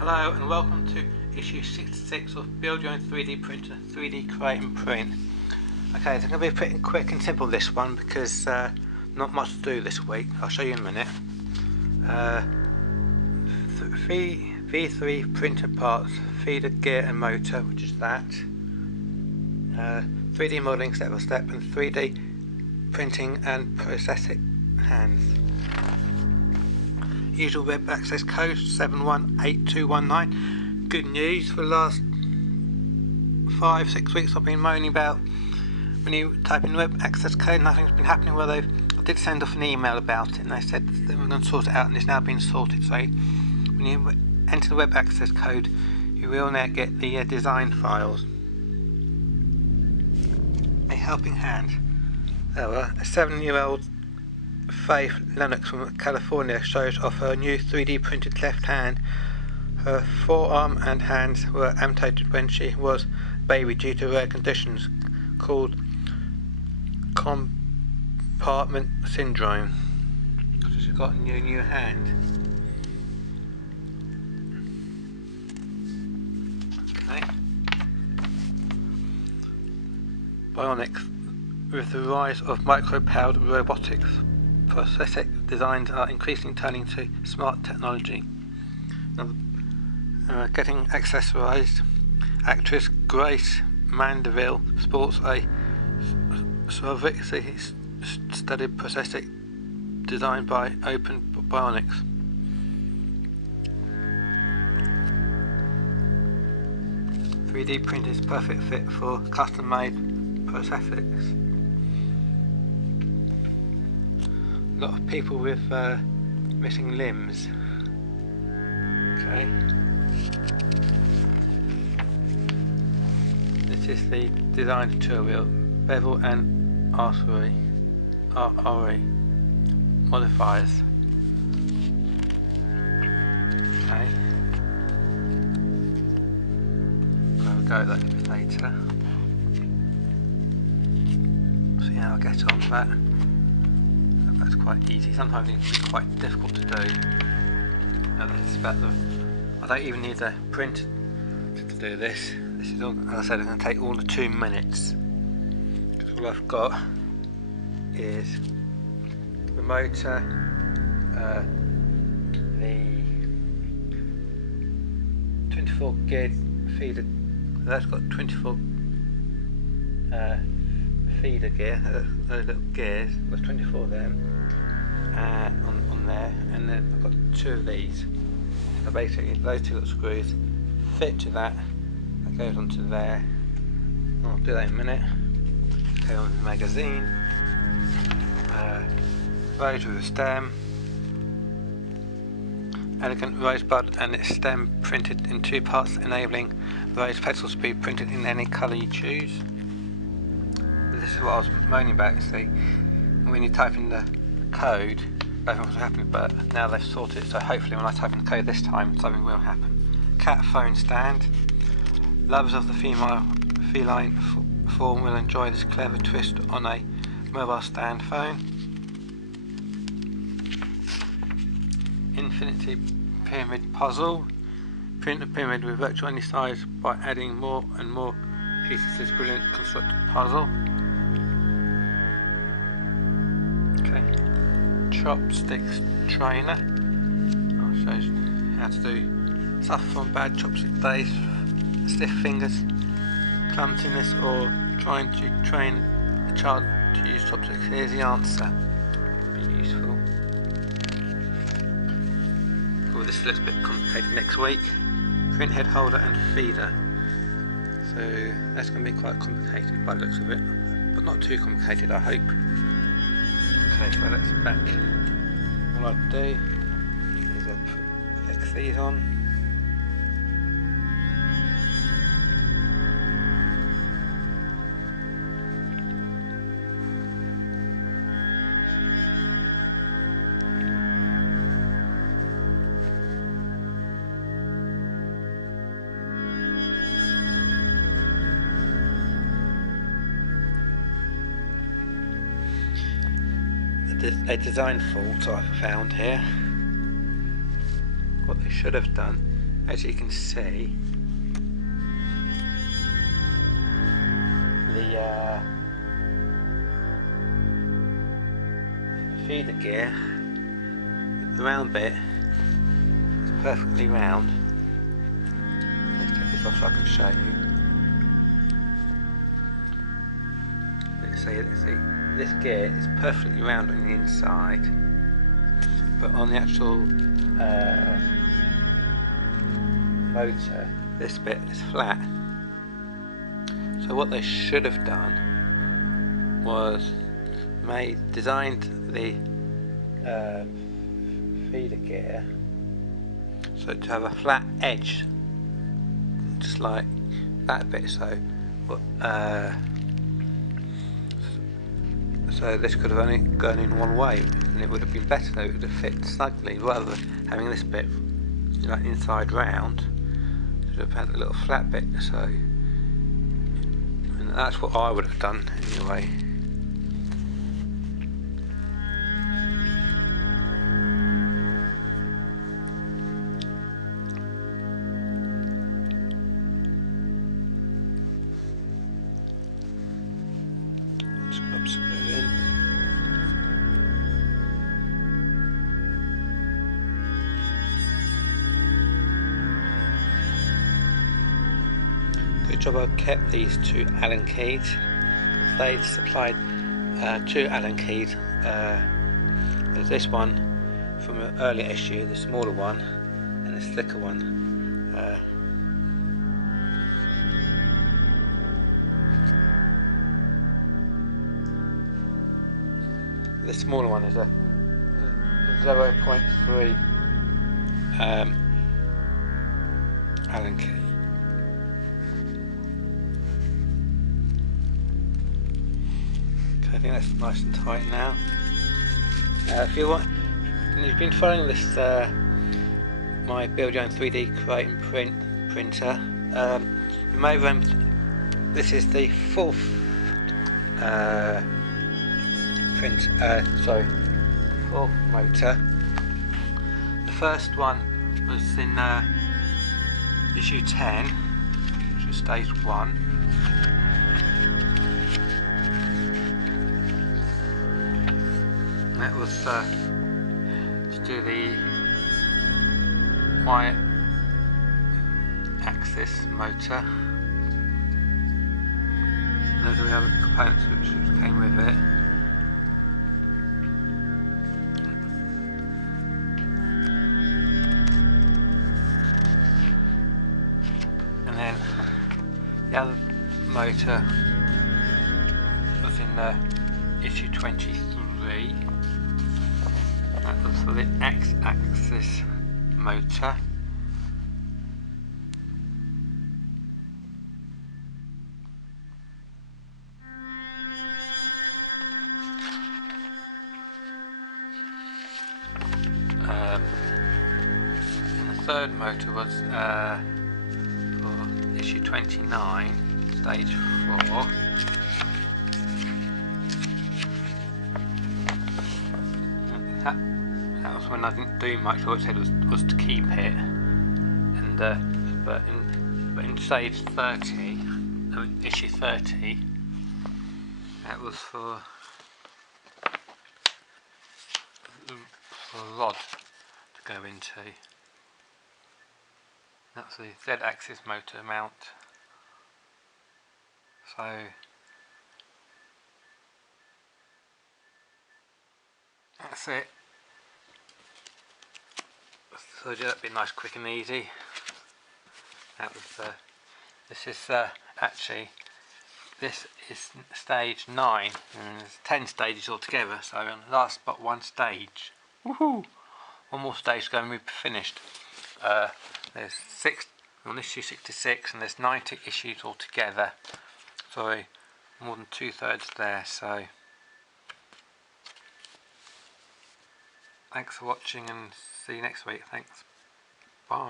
Hello and welcome to issue 66 of Build Your Own 3D Printer, 3D Create and Print. Okay, it's going to be pretty quick and simple this one because not much to do this week. I'll show you in a minute. V3 printer parts, feeder, gear and motor, which is that. 3D modelling step by step and 3D printing and processing hands. Usual web access code 718219. Good news, for the last 5-6 weeks I've been moaning about when you type in web access code nothing's been happening. Well, I did send off an email about it and they said they were going to sort it out, and it's now been sorted. So when you enter the web access code you will now get the design files. A helping hand. A 7-year-old Faith Lennox from California shows off her new 3D printed left hand. Her forearm and hands were amputated when she was a baby due to rare conditions called compartment syndrome. So she's got a new hand. Okay. Bionics. With the rise of micro-powered robotics, prosthetic designs are increasingly turning to smart technology. Getting accessorized. Actress Grace Mandeville sports a Swarovski studded prosthetic designed by Open Bionics. "3D print is perfect fit for custom-made prosthetics." A lot of people with missing limbs. Okay. This is the design tutorial. Bevel and artery modifiers. Okay. We'll go at that later. See how I get on with that. That's quite easy. Sometimes it can be quite difficult to do. This is about I don't even need a print to do this. This is all, as I said, it's going to take all the 2 minutes. Because all I've got is the motor, the 24 gear feeder. That's got 24 feeder gear. Those little gears. There's 24 of them. On there, and then I've got 2 of these. So basically those 2 little screws fit to that goes onto there. I'll do that in a minute. Okay, on the magazine. Rose with a stem. Elegant rosebud and its stem printed in 2 parts, enabling rose petals to be printed in any colour you choose. This is what I was moaning about, see. When you type in the code, nothing was happening, but now they've sorted it, so hopefully when I type in the code this time, something will happen. Cat phone stand. Lovers of the feline form will enjoy this clever twist on a mobile stand phone. Infinity pyramid puzzle. Print a pyramid with virtually any size by adding more and more pieces to this brilliant constructed puzzle. Okay. Chopsticks trainer. I'll show you how to do. Suffer from bad chopstick days, stiff fingers, clumsiness, or trying to train a child to use chopsticks. Here's the answer. Be useful. Cool, this is a little bit complicated next week. Print head holder and feeder. So that's going to be quite complicated by the looks of it, but not too complicated, I hope. Okay, so that's back. All I'll do is fix these on. A design fault I've found here. What they should have done, as you can see, the feeder gear, the round bit, is perfectly round. Let's take this off so I can show you. See, this gear is perfectly round on the inside, but on the actual motor, this bit is flat. So what they should have done was designed the feeder gear so to have a flat edge, just like that bit. So this could have only gone in one way, and it would have been better though. It would have fit snugly, rather than having this bit like inside round. Should have had a little flat bit. So, and that's what I would have done anyway. Good job I kept these two Allen keys. They supplied two Allen keys. There's this one from an earlier issue, the smaller one, and this thicker one. The smaller one is a 0.3 Allen key. I think that's nice and tight now. If you want, and you've been following this, my Build Your Own 3D Create and Print printer, you may remember this is the fourth fourth motor. The first one was in issue 10, which was stage 1. That was to do the Y-axis motor. Those are the other components which came with it. And then the other motor was in issue 23. That was for the X-axis motor. And the third motor was for issue 29, stage 4. That was when I didn't do much. All it said was to keep it, and but in stage 30, issue 30, that was for a rod to go into. That's the Z-axis motor mount. So that's it. So that'd be nice, quick and easy. That was this is actually, this is stage 9, and there's 10 stages altogether. So on the last but one stage, woohoo! One more stage to go and we've finished. There's 6 on issue 66, and there's 90 issues altogether. Sorry, more than 2/3 there. So thanks for watching, and see you next week. Thanks. Bye.